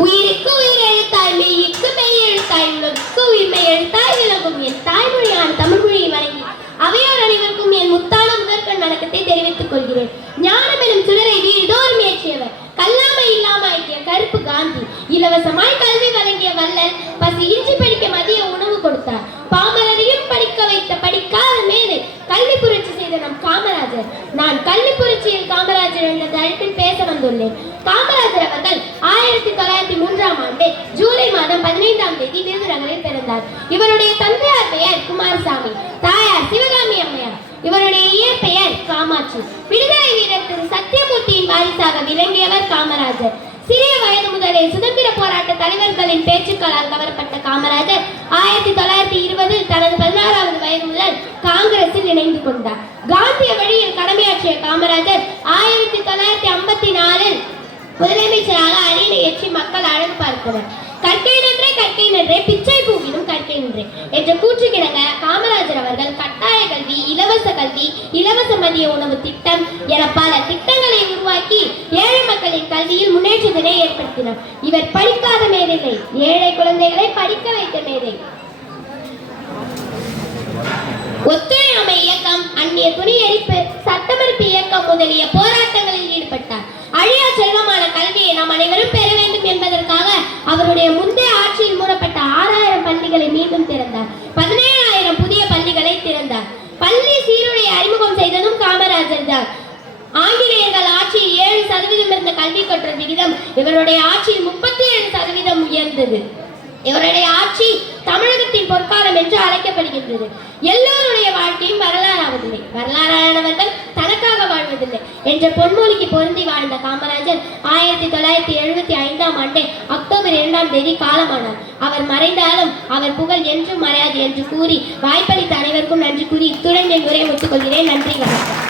உயிருக்கு உயிர் எழுத்தாய் மெய்யுக்கு மெய் எழுத்தாய் உலகுக்கு உயிர்மை எழுத்தாய் விளங்கும் என் தாய்மொழியான தமிழ் மொழியை வழங்கி அவையோர் அனைவருக்கும் என் முத்தான முதற்கண் வணக்கத்தை தெரிவித்துக் கொள்கிறேன். ஞானம் எனும் சுடரை வீடுதோறும் ஏற்றியவர், கல்லாமை இல்லாம ஆக்கிய கருப்பு காந்தி, இலவசமாய் கல்வி வழங்கிய வள்ளல், பசி இஞ்சி படிக்க மதிய உணவு கொடுத்தார், பாமரரையும் படிக்க வைத்த படிக்காத மேதை, கல்வி புரட்சி செய்த நம் காமராஜர். நான் கல்வி புரட்சியில் காமராஜர் என்ற தலைப்பில் பேச வந்துள்ளேன். காமராஜர் அவர்கள் 1903ஆம் ஆண்டு ஜூலை மாதம் 15ஆம் தேதி விருதுநகரில் பிறந்தார். இவருடைய தந்தையார் பெயர் குமாரசாமி, தாயார் சிவகாமி அம்மையார். இவருடைய இயற்பெயர் காமாட்சி. விடுதலை வீரர் திரு சத்தியமூர்த்தியின் வாரிசாக விளங்கியவர் காமராஜர். சிறிய வயது முதலே சுதந்திர போராட்ட தலைவர்களின் பேச்சுக்களால் கவரப்பட்ட காமராஜர் 1920 தனது 16வது வயது முதல் காங்கிரஸில் இணைந்து கொண்டார். காந்திய வழியில் கடமையாற்றிய காமராஜர் 1954 முதலமைச்சராக அணியினை ஏற்றி மக்கள் அழகு பார்ப்பவர். கற்கை நன்றே கற்கை நன்றே பிச்சை பூவினும் கற்கை நன்றே என்ற கூற்றுக்கிணங்க காமராஜர் அவர்கள் கட்டாய கல்வி, இலவச கல்வி, இலவச மதிய உணவு திட்டம் என பல திட்டங்களை உருவாக்கி ஏழை மக்களின் கல்வியில் முன்னேற்றத்தினை ஏற்படுத்தினார். இவர் படிக்காத மேதில்லை, ஏழை குழந்தைகளை படிக்க வைத்த மேதை. ஒத்துழையாமை இயக்கம், அந்நிய துணி எரிப்பு, சட்டமறுப்பு இயக்கம் முதலிய போராட்டங்களில் ஈடுபட்டார். அழியா செல்வமான கல்வியை நாம் அனைவரும் பெற வேண்டும் என்பதற்காக அவருடைய முந்தைய ஆட்சியில் மூடப்பட்ட 6000 பள்ளிகளை மீண்டும் திறந்தார். 17,000 புதிய பள்ளிகளை திறந்தார். பள்ளி சீருடை அறிமுகம் செய்ததும் காமராஜர் தான். ஆங்கிலேயர்கள் ஆட்சியில் 7% இருந்த கல்வி கற்ற விகிதம் இவருடைய ஆட்சியில் 37% உயர்ந்தது. இவருடைய ஆட்சி தமிழகத்தின் பொற்காலம் என்று அழைக்கப்படுகின்றது. எல்லோருடைய வாழ்க்கையும் வரலாறாவதில்லை, வரலாறானவர்கள் தனக்காக வாழ்வதில்லை என்ற பொன்மொழிக்கு பொருந்தி வாழ்ந்த காமராஜர் 1975ஆம் ஆண்டு அக்டோபர் 2ஆம் தேதி காலமானார். அவர் மறைந்தாலும் அவர் புகழ் என்றும் மறையாது என்று கூறி வாய்ப்பளித்த அனைவருக்கும் நன்றி கூறி இத்துடன் என் உரையை முடித்துக் கொள்கிறேன். நன்றி, வணக்கம்.